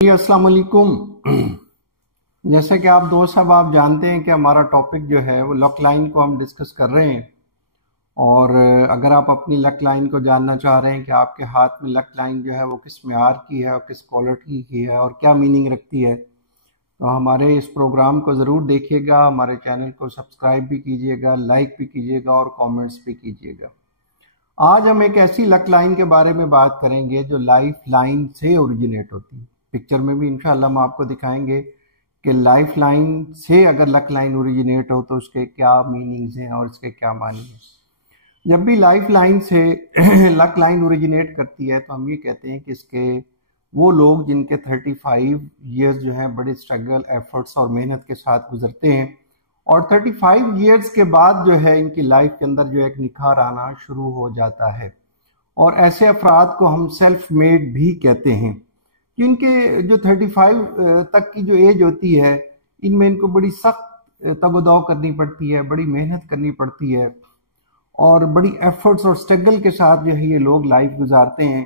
جی السلام علیکم۔ جیسے کہ آپ دوست صاحب آپ جانتے ہیں کہ ہمارا ٹاپک جو ہے وہ لک لائن کو ہم ڈسکس کر رہے ہیں، اور اگر آپ اپنی لک لائن کو جاننا چاہ رہے ہیں کہ آپ کے ہاتھ میں لک لائن جو ہے وہ کس معیار کی ہے اور کس کوالٹی کی ہے اور کیا میننگ رکھتی ہے، تو ہمارے اس پروگرام کو ضرور دیکھیے گا، ہمارے چینل کو سبسکرائب بھی کیجیے گا، لائک بھی کیجیے گا اور کامنٹس بھی کیجیے گا۔ آج ہم ایک ایسی لک لائن کے بارے میں بات کریں گے جو لائف لائن سے اوریجنیٹ ہوتی ہے۔ پکچر میں بھی انشاءاللہ ہم آپ کو دکھائیں گے کہ لائف لائن سے اگر لک لائن اوریجنیٹ ہو تو اس کے کیا میننگز ہیں اور اس کے کیا معنی ہیں۔ جب بھی لائف لائن سے لک لائن اوریجنیٹ کرتی ہے تو ہم یہ کہتے ہیں کہ اس کے وہ لوگ جن کے 35 ایئرز جو ہیں بڑے اسٹرگل ایفرٹس اور محنت کے ساتھ گزرتے ہیں، اور 35 ایئرز کے بعد جو ہے ان کی لائف کے اندر جو ایک نکھار آنا شروع ہو جاتا ہے، اور ایسے افراد کو ہم سیلف میڈ بھی کہتے ہیں۔ ان کے جو 35 تک کی جو ایج ہوتی ہے، ان میں ان کو بڑی سخت تگ و دو کرنی پڑتی ہے، بڑی محنت کرنی پڑتی ہے، اور بڑی ایفرٹس اور سٹرگل کے ساتھ جو ہے یہ لوگ لائف گزارتے ہیں،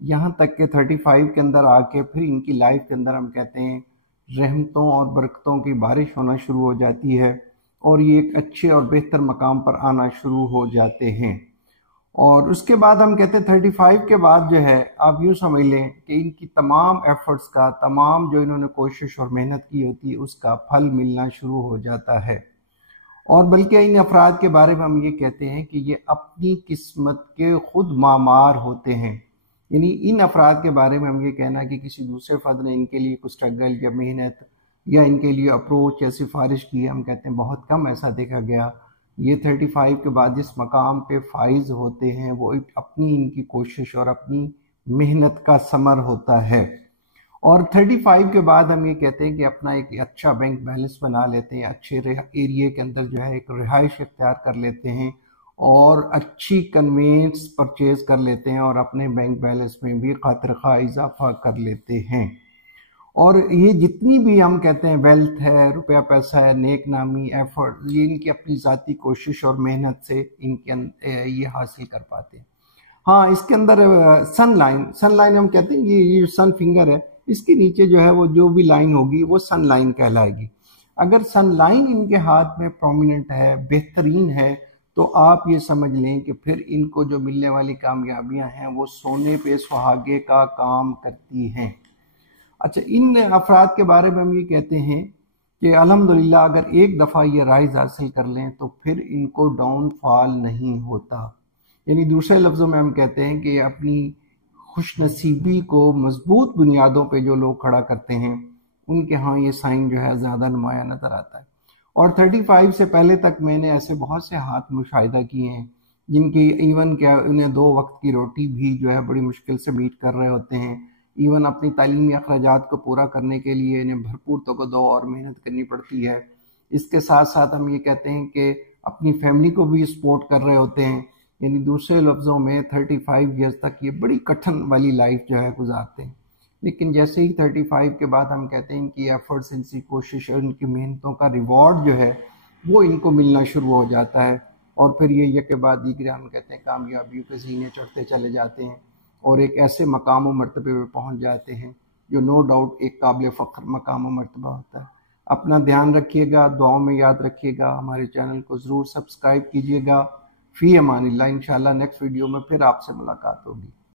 یہاں تک کہ 35 کے اندر آ کے پھر ان کی لائف کے اندر ہم کہتے ہیں رحمتوں اور برکتوں کی بارش ہونا شروع ہو جاتی ہے، اور یہ ایک اچھے اور بہتر مقام پر آنا شروع ہو جاتے ہیں۔ اور اس کے بعد ہم کہتے ہیں 35 کے بعد جو ہے آپ یوں سمجھ لیں کہ ان کی تمام ایفرٹس کا، تمام جو انہوں نے کوشش اور محنت کی ہوتی ہے اس کا پھل ملنا شروع ہو جاتا ہے، اور بلکہ ان افراد کے بارے میں ہم یہ کہتے ہیں کہ یہ اپنی قسمت کے خود معمار ہوتے ہیں۔ یعنی ان افراد کے بارے میں ہم یہ کہنا کہ کسی دوسرے فرد نے ان کے لیے کوئی اسٹرگل یا محنت یا ان کے لیے اپروچ یا سفارش کی ہے، ہم کہتے ہیں بہت کم ایسا دیکھا گیا۔ یہ 35 کے بعد جس مقام پہ فائز ہوتے ہیں وہ اپنی ان کی کوشش اور اپنی محنت کا ثمر ہوتا ہے، اور 35 کے بعد ہم یہ کہتے ہیں کہ اپنا ایک اچھا بینک بیلنس بنا لیتے ہیں، اچھے ایریے کے اندر جو ہے ایک رہائش اختیار کر لیتے ہیں، اور اچھی کنوینس پرچیز کر لیتے ہیں، اور اپنے بینک بیلنس میں بھی خاطر خواہ اضافہ کر لیتے ہیں۔ اور یہ جتنی بھی ہم کہتے ہیں ویلتھ ہے، روپیہ پیسہ ہے، نیک نامی، ایفرٹ، یہ ان کی اپنی ذاتی کوشش اور محنت سے ان کے یہ حاصل کر پاتے ہیں۔ ہاں، اس کے اندر سن لائن ہم کہتے ہیں یہ جو سن فنگر ہے اس کے نیچے جو ہے وہ جو بھی لائن ہوگی وہ سن لائن کہلائے گی۔ اگر سن لائن ان کے ہاتھ میں پرومیننٹ ہے، بہترین ہے، تو آپ یہ سمجھ لیں کہ پھر ان کو جو ملنے والی کامیابیاں ہیں وہ سونے پہ سہاگے کا کام کرتی ہیں۔ اچھا، ان افراد کے بارے میں ہم یہ کہتے ہیں کہ الحمدللہ اگر ایک دفعہ یہ رائز حاصل کر لیں تو پھر ان کو ڈاؤن فال نہیں ہوتا۔ یعنی دوسرے لفظوں میں ہم کہتے ہیں کہ اپنی خوش نصیبی کو مضبوط بنیادوں پہ جو لوگ کھڑا کرتے ہیں ان کے ہاں یہ سائن جو ہے زیادہ نمایاں نظر آتا ہے۔ اور 35 سے پہلے تک میں نے ایسے بہت سے ہاتھ مشاہدہ کیے ہیں جن کی ایون کیا انہیں 2 وقت کی روٹی بھی جو ہے بڑی مشکل سے میٹ کر رہے ہوتے ہیں، ایون اپنی تعلیمی اخراجات کو پورا کرنے کے لیے انہیں بھرپور تگ و دو اور محنت کرنی پڑتی ہے۔ اس کے ساتھ ساتھ ہم یہ کہتے ہیں کہ اپنی فیملی کو بھی سپورٹ کر رہے ہوتے ہیں۔ یعنی دوسرے لفظوں میں 35 ایئرز تک یہ بڑی کٹھن والی لائف جو ہے گزارتے ہیں، لیکن جیسے ہی 35 کے بعد ہم کہتے ہیں کہ ایفرٹس، ان کی کوشش اور ان کی محنتوں کا ریوارڈ جو ہے وہ ان کو ملنا شروع ہو جاتا ہے، اور پھر یہ یک بعد دیگر ہم کہتے ہیں کامیابیوں کے زینے چڑھتے چلے جاتے ہیں، اور ایک ایسے مقام و مرتبے پہ پہنچ جاتے ہیں جو نو ڈاؤٹ ایک قابل فخر مقام و مرتبہ ہوتا ہے۔ اپنا دھیان رکھیے گا، دعاؤں میں یاد رکھیے گا، ہمارے چینل کو ضرور سبسکرائب کیجیے گا۔ فی امان اللہ، انشاءاللہ نیکسٹ ویڈیو میں پھر آپ سے ملاقات ہوگی۔